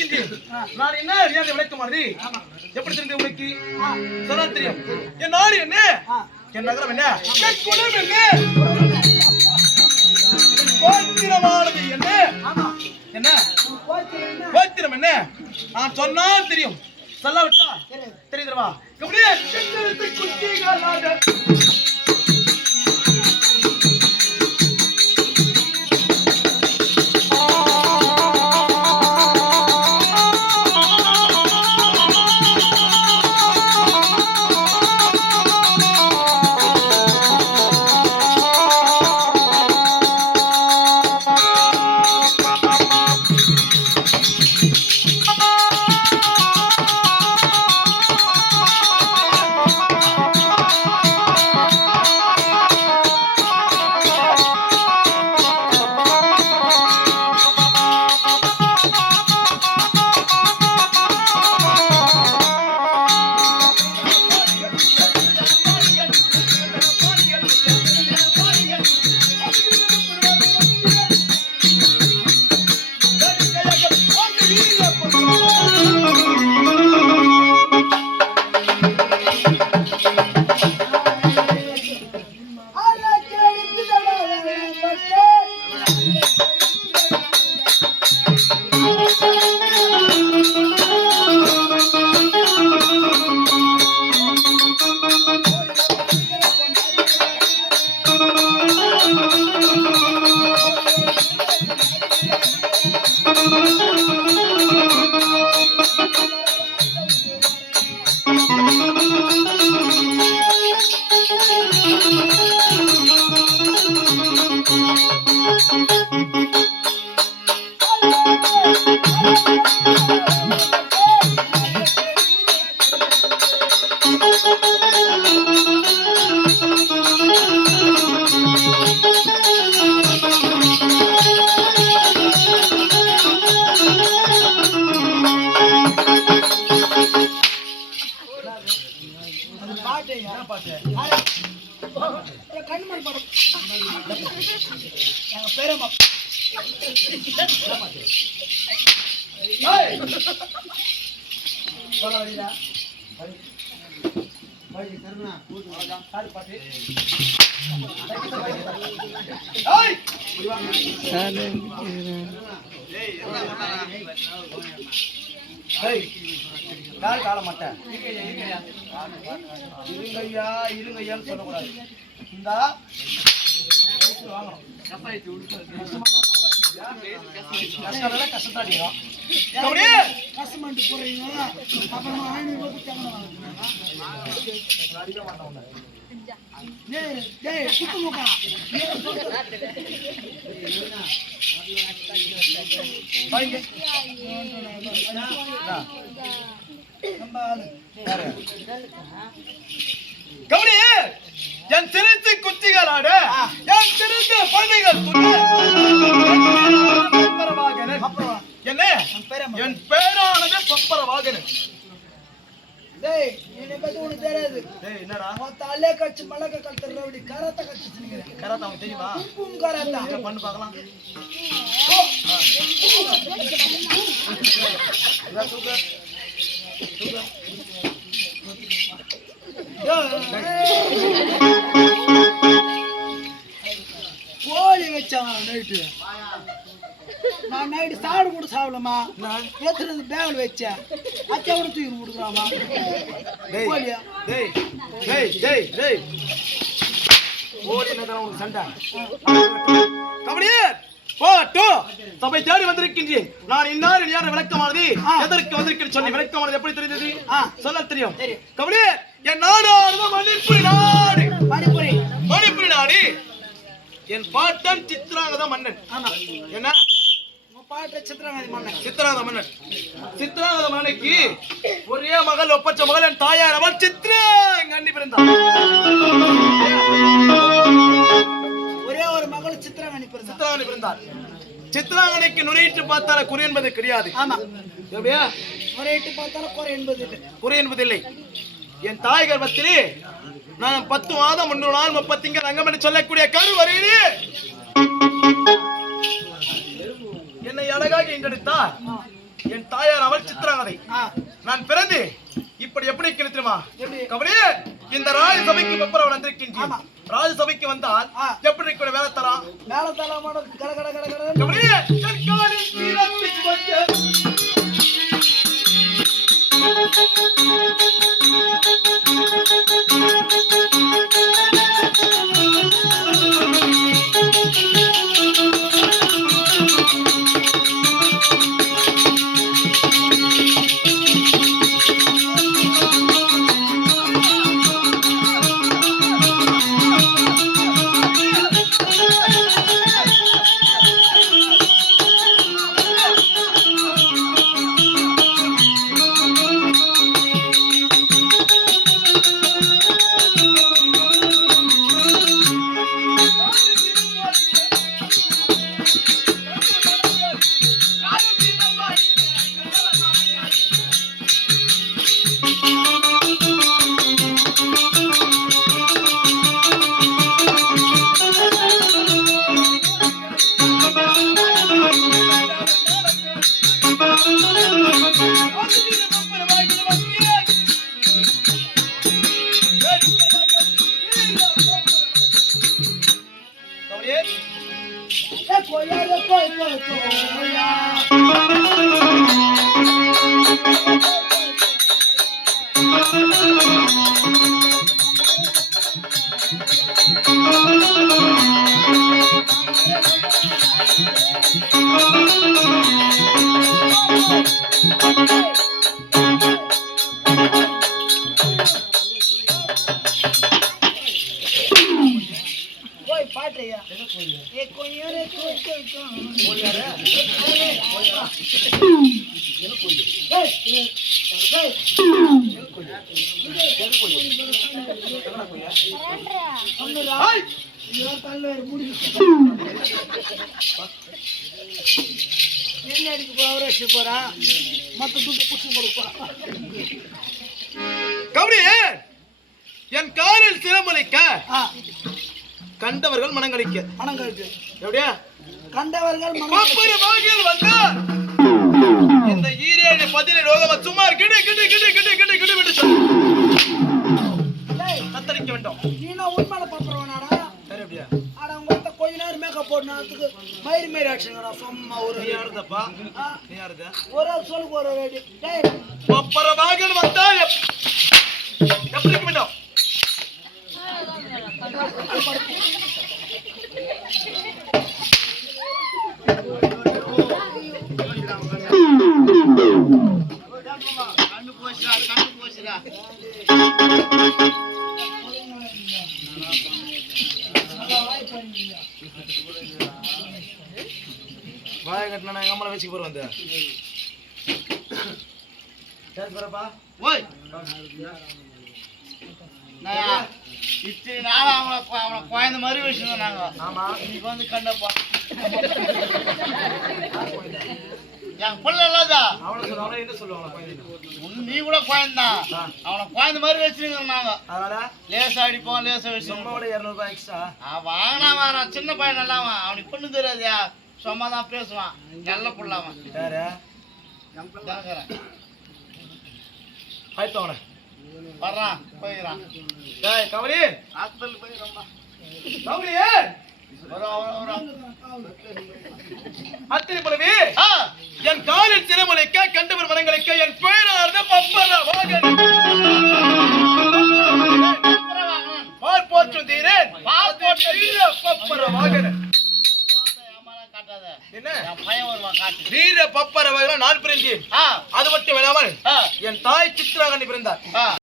வந்திருக்கின்றேன். நான் என்ன அறியாத விளக்கமானது எப்படி தெரிந்து உனக்கு சொல்ல தெரியும். என் நாடு என்ன, என் நகரம் என்ன, என் குலம் என்ன, கோத்திரமானது என்ன, என்ன கோத்திரம் என்ன நான் சொன்னால் தெரியும். சொல்லாவிட்டா தெரியுதுவா? அப்படியே குட்டிகளாக கால மாட்டேன் இருங்கய்யா இருங்கய்யான்னு சொல்லக்கூடாது. இந்தா வாங்கணும் கஷ்டத்தாடியும் கஷ்டமாட்டு போறீங்க. அப்புறமா 500 கபடி என் திருத்து குத்திகளாட என் திருத்து பள்ளிகள் என்ன என் பேரானது பப்பரவாகனன். டேய் என்ன பத்தி உனக்கு தெரியாது. டேய் என்னடா மொத்தல்லே கட்சி மலக்க கல்தற ரவுடி கராத்தா கட்சி சொல்றீங்க. கராத்தா உங்களுக்கு தெரியுமா? பூம் கராத்தா இத பண்ணு பார்க்கலாம். இதா தூக்கு தூக்கு கோழி வச்சான் நைட்டு. நான் நைட்டு சாப்பிட கூட சாப்பிடலாமா? ஏத்துறது பேக்ல வச்சேன் அச்சா கூட தூக்கி கொடுக்குறாமா? கோழியா? டேய் டேய் டேய் டேய் கோழி என்னதான் உனக்கு சண்டை? கபடியே போட்டு சபை தேடி வந்திருக்கின்றேன். நான் இன்னார் யார் விளக்கமானது எதற்கு வந்திருக்கிறேன் சொல்லி விளக்கமானது எப்படி தெரிந்தது சொல்ல தெரியும். கபடியே என் நாடு மணிப்புரி நாடு. மணிப்புரி மணிப்புரி நாடு. என் பாட்டன் சித்ராங்கத மன்னன். என்ன பாட்ட சித்ராங்கத மன்னன்? சித்ராங்கத மன்னன். சித்ராங்கத மன்னனுக்கு ஒரே மகள் ஒப்பற்ற மகள் என் தாயார் அவள் சித்ராங்கண்ணி பிறந்தாள். ஒரே ஒரு மகள் சித்ராங்கண்ணி பிறந்தாள். சித்ராங்கண்ணி பிறந்தாள். சித்ராங்கண்ணிக்கு நுரையிட்டு பார்த்தால குறை என்பது கிடையாது. ஆமா நுரையிட்டு பார்த்தால குறை என்பது இல்லை. குறை என்பதில்லை. என் தாய் கர்ப்பத்திலே நான் 10 மாதம் 3 நாள் 30 திங்கள் அங்கம் என்று சொல்லக்கூடிய கருவறையிலே என்னை அழகாக இன்றெடுத்தார். என் தாயார் சித்திராங்கதை நான் பிறந்து இப்படி எப்படி கிழித்துமா எப்படி? கவனியே இந்த ராஜசபைக்கு பப்பரவன் வந்திருக்கின்றேன். ராஜசபைக்கு வந்தால் எப்படி கூட வேலை தரான் வேலை தராம கட கட கட கட கவனியே கற்காலில் தீரத்துக்கு வந்து என் காலில் சிரமளிக்க கண்டவர்கள் மனங்களிக்க எப்படியா கண்டவர்கள் வந்தார் இந்த ஈரேழு 17 ரோகம சும்மா கிடு கிடு கிடு கிடு கிடு கிடு விட்டு கத்தரிக்க வேண்டும். நீனா உண்மையில பாப்பறவனாடா சரி அப்படியா ஆனா உங்கள்ட்ட கொஞ்ச நேரம் மேக்கப் போடுறதுக்கு மயிர் மேரி ஆக்ஷன்டா சும்மா ஒரு நீ யாருதப்பா நீ யாருத ஒரு சொல்லுங்க ஒரு ரெடி டேய் பப்பரமாக வந்தா எப்படி வேண்டும் வாய கட்டினா எங்க அம்மா வச்சுக்கு போற வந்த ஓய் இத்தனை நாள் அவனை குழந்த மாதிரி வச்சுருந்தோம் நாங்க. ஆமா இன்னைக்கு வந்து கண்டப்பா என் பிள்ளை இல்லாதா அவனை என்ன சொல்லுவாங்க நீ கூட குழந்தான் அவனை குழந்த மாதிரி வச்சிருங்க நாங்க. அதனால லேசா அடிப்போம் லேசா வச்சு 200 ரூபாய் எக்ஸ்ட்ரா வாங்கினா வாரான் சின்ன பையன் நல்லாவன் அவனுக்கு பொண்ணு தெரியாதியா சும்மா தான் பேசுவான் நல்ல புள்ளாவன் யாரு ஆயிட்டு அவனை வர்றான் போயிடறான் கவலி ஹாஸ்பிட்டல் போயிடறான் கவலியே அத்தனை பலவி என் காலில் திருமலைக்க கண்டவர் மனங்களுக்கு என் பெயரார்ந்த பப்பரவாகன் பால் போற்றும் தீரன் பால் போற்ற பப்பரவாகன் என்ன பையன் வருவான் காட்டு வீர பப்பரவாகன் நான் பிறந்தேன் அது மட்டும் இல்லாமல் என் தாய் சித்திராங்கண்ணி பிறந்தார்